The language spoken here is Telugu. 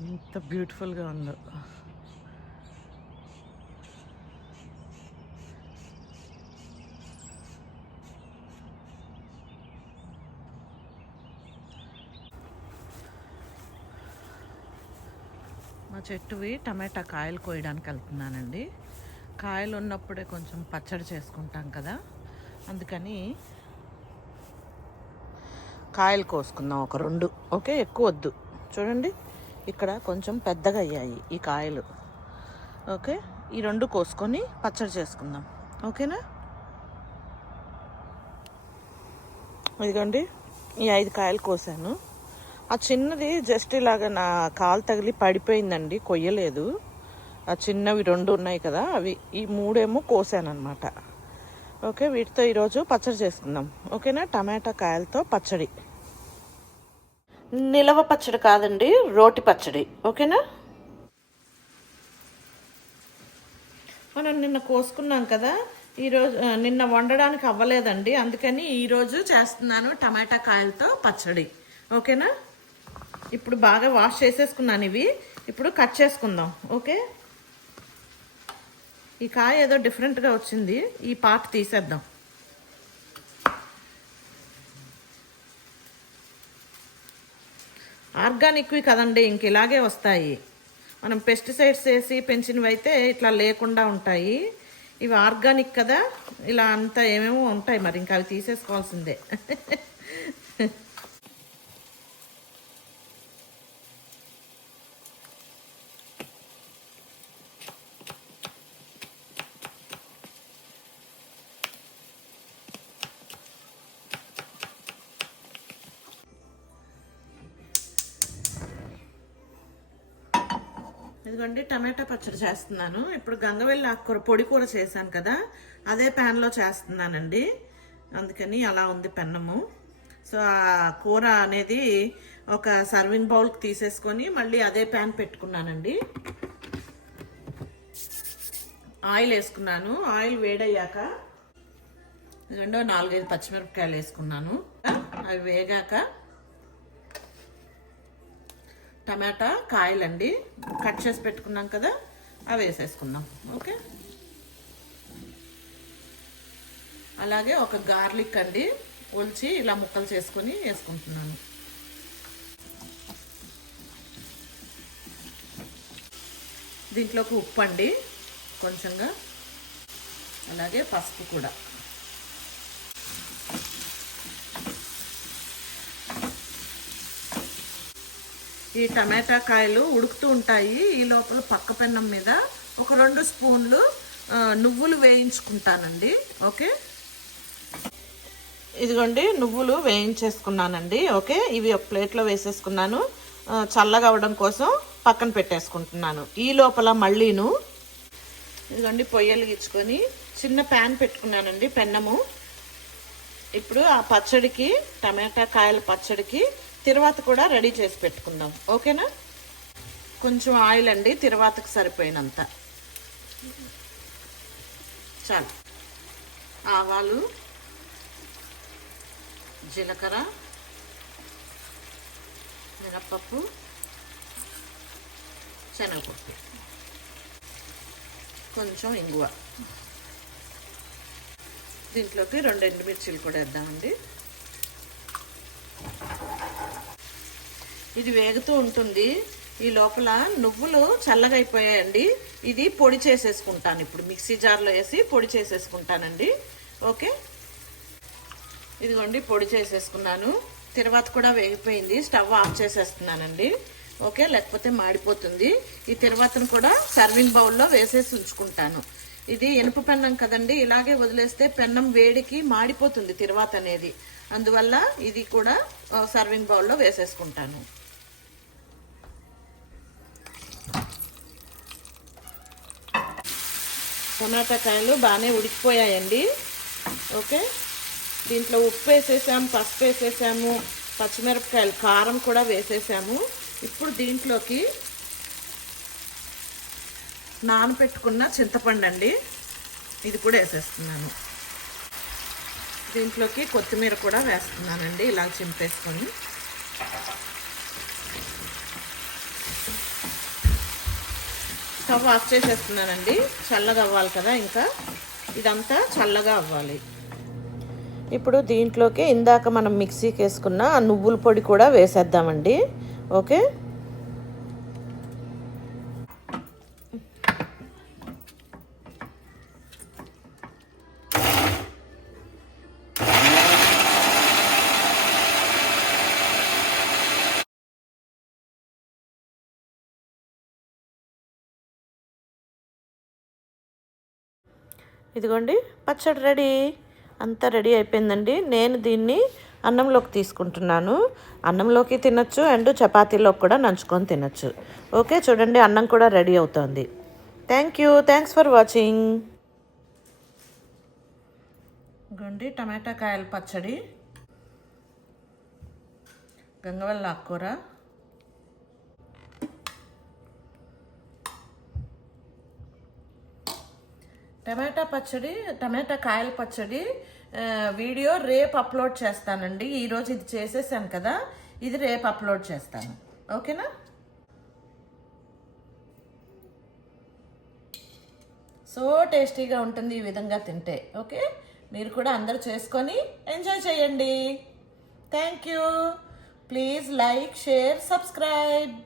ఎంత బ్యూటిఫుల్గా ఉందో. మా చెట్టువి టమాటా కాయలు కోయడానికి వెళ్తున్నానండి. కాయలు ఉన్నప్పుడే కొంచెం పచ్చడి చేసుకుంటాం కదా, అందుకని కాయలు కోసుకుందాం ఒక 2. ఓకే, ఎక్కువ వద్దు. చూడండి, ఇక్కడ కొంచెం పెద్దగా అయ్యాయి ఈ కాయలు. ఓకే, ఈ 2 కోసుకొని పచ్చడి చేసుకుందాం. ఓకేనా? ఇదిగోండి, ఈ 5 కాయలు కోసాను. ఆ చిన్నది జస్ట్ ఇలాగ నా కాలు తగిలి పడిపోయిందండి, కొయ్యలేదు. ఆ చిన్నవి 2 ఉన్నాయి కదా, అవి ఈ 3 ఏమో కోసాను అనమాట. ఓకే, వీటితో ఈరోజు పచ్చడి చేసుకుందాం. ఓకేనా? టమాటా కాయలతో పచ్చడి, నిలవ పచ్చడి కాదండి, రోటి పచ్చడి. ఓకేనా? మనం నిన్న కోసుకున్నాం కదా, ఈరోజు నిన్న వండడానికి అవ్వలేదండి, అందుకని ఈరోజు చేస్తున్నాను టమాటా కాయలతో పచ్చడి. ఓకేనా? ఇప్పుడు బాగా వాష్ చేసేసుకున్నాను ఇవి. ఇప్పుడు కట్ చేసుకుందాం. ఓకే, ఈ కాయ ఏదో డిఫరెంట్గా వచ్చింది, ఈ పార్ట్ తీసేద్దాం. ఆర్గానిక్వి కదండి, ఇంక ఇలాగే వస్తాయి. మనం పెస్టిసైడ్స్ వేసి పెంచినవి అయితే ఇట్లా లేకుండా ఉంటాయి. ఇవి ఆర్గానిక్ కదా, ఇలా అంతా ఏమేమో ఉంటాయి, మరి ఇంకా అవి తీసేసుకోవాల్సిందే. ఇదిగోండి, టమాటా పచ్చడి చేస్తున్నాను. ఇప్పుడు గంగవెల్లి ఆకుకూర పొడి కూర చేశాను కదా, అదే ప్యాన్లో చేస్తున్నానండి, అందుకని అలా ఉంది పెన్నము. సో ఆ కూర అనేది ఒక సర్వింగ్ బౌల్కి తీసేసుకొని మళ్ళీ అదే ప్యాన్ పెట్టుకున్నానండి. ఆయిల్ వేసుకున్నాను. ఆయిల్ వేడయ్యాక ఇదిగోండి 4-5 పచ్చిమిరపకాయలు వేసుకున్నాను. అవి వేగాక టమాటా కాయలండి కట్ చేసి పెట్టుకున్నాం కదా, అవి వేసేసుకుందాం. ఓకే, అలాగే ఒక గార్లిక్ అండి ఒలిచి ఇలా ముక్కలు చేసుకొని వేసుకుంటున్నాను. దీంట్లోకి ఉప్పు అండి కొంచెంగా, అలాగే పసుపు కూడా. ఈ టమాటా కాయలు ఉడుకుతూ ఉంటాయి, ఈ లోపల పక్క పెన్నం మీద ఒక 2 స్పూన్లు నువ్వులు వేయించుకుంటానండి. ఓకే, ఇదిగోండి నువ్వులు వేయించేసుకున్నానండి. ఓకే, ఇవి ఒక ప్లేట్లో వేసేసుకున్నాను. చల్లగా అవ్వడం కోసం పక్కన పెట్టేసుకుంటున్నాను. ఈ లోపల మళ్ళీను ఇదిగోండి పొయ్యి వెలిగించుకొని చిన్న ప్యాన్ పెట్టుకున్నానండి, పెన్నము. ఇప్పుడు ఆ పచ్చడికి, టమాటా కాయల పచ్చడికి తిరువాత కూడా రెడీ చేసి పెట్టుకుందాం. ఓకేనా? కొంచెం ఆయిల్ అండి, తిరువాతకు సరిపోయినంత చాలు. ఆవాలు, జీలకర్ర, మినప్పప్పు, శనగపప్పు, కొంచెం ఇంగువ. దీంట్లోకి 2 ఎండుమిర్చీలు కూడా వేద్దామండి. ఇది వేగుతూ ఉంటుంది. ఈ లోపల నువ్వులు చల్లగా అయిపోయాయండి, ఇది పొడి చేసేసుకుంటాను. ఇప్పుడు మిక్సీ జార్లో వేసి పొడి చేసేసుకుంటానండి. ఓకే, ఇదిగోండి పొడి చేసేసుకున్నాను. తర్వాత కూడా వేగిపోయింది, స్టవ్ ఆఫ్ చేసేస్తున్నానండి. ఓకే, లేకపోతే మాడిపోతుంది. ఈ తర్వాతను కూడా సర్వింగ్ బౌల్లో వేసేసి ఉంచుకుంటాను. ఇది ఇనుప పెన్నం కదండి, ఇలాగే వదిలేస్తే పెన్నం వేడికి మాడిపోతుంది తర్వాత అనేది, అందువల్ల ఇది కూడా సర్వింగ్ బౌల్లో వేసేసుకుంటాను. టమాటా కాయలు బాగానే ఉడికిపోయాయండి. ఓకే, దీంట్లో ఉప్పు వేసేసాము, పసుపు వేసేసాము, పచ్చిమిరపకాయలు కారం కూడా వేసేసాము. ఇప్పుడు దీంట్లోకి నానబెట్టుకున్న చింతపండు అండి, ఇది కూడా వేసేస్తున్నాను. దీంట్లోకి కొత్తిమీర కూడా వేస్తున్నానండి, ఇలా చింపేసుకొని. Stove off చేసేస్తున్నానండి. చల్లగా అవ్వాలి కదా, ఇంకా ఇదంతా చల్లగా అవ్వాలి. ఇప్పుడు దీంట్లోకి ఇందాక మనం మిక్సీకి వేసుకున్న ఆ నువ్వుల పొడి కూడా వేసేద్దామండి. ఓకే, ఇదిగోండి పచ్చడి రెడీ. అంతా రెడీ అయిపోయిందండి. నేను దీన్ని అన్నంలోకి తీసుకుంటున్నాను. అన్నంలోకి తినొచ్చు అండ్ చపాతీలోకి కూడా నంచుకొని తినొచ్చు. ఓకే, చూడండి అన్నం కూడా రెడీ అవుతుంది. Thanks for watching. ఇదిగోండి టమాటా కాయల పచ్చడి, గంగవల్లి ఆకుకూర, టమాటా కాయల పచ్చడి వీడియో రేపు అప్లోడ్ చేస్తానండి. ఈరోజు ఇది చేసేసాను కదా, ఇది రేపు అప్లోడ్ చేస్తాను. ఓకేనా? సో టేస్టీగా ఉంటుంది ఈ విధంగా తింటే. ఓకే, మీరు కూడా అందరూ చేసుకొని ఎంజాయ్ చేయండి. Thank you. Please like, share, subscribe.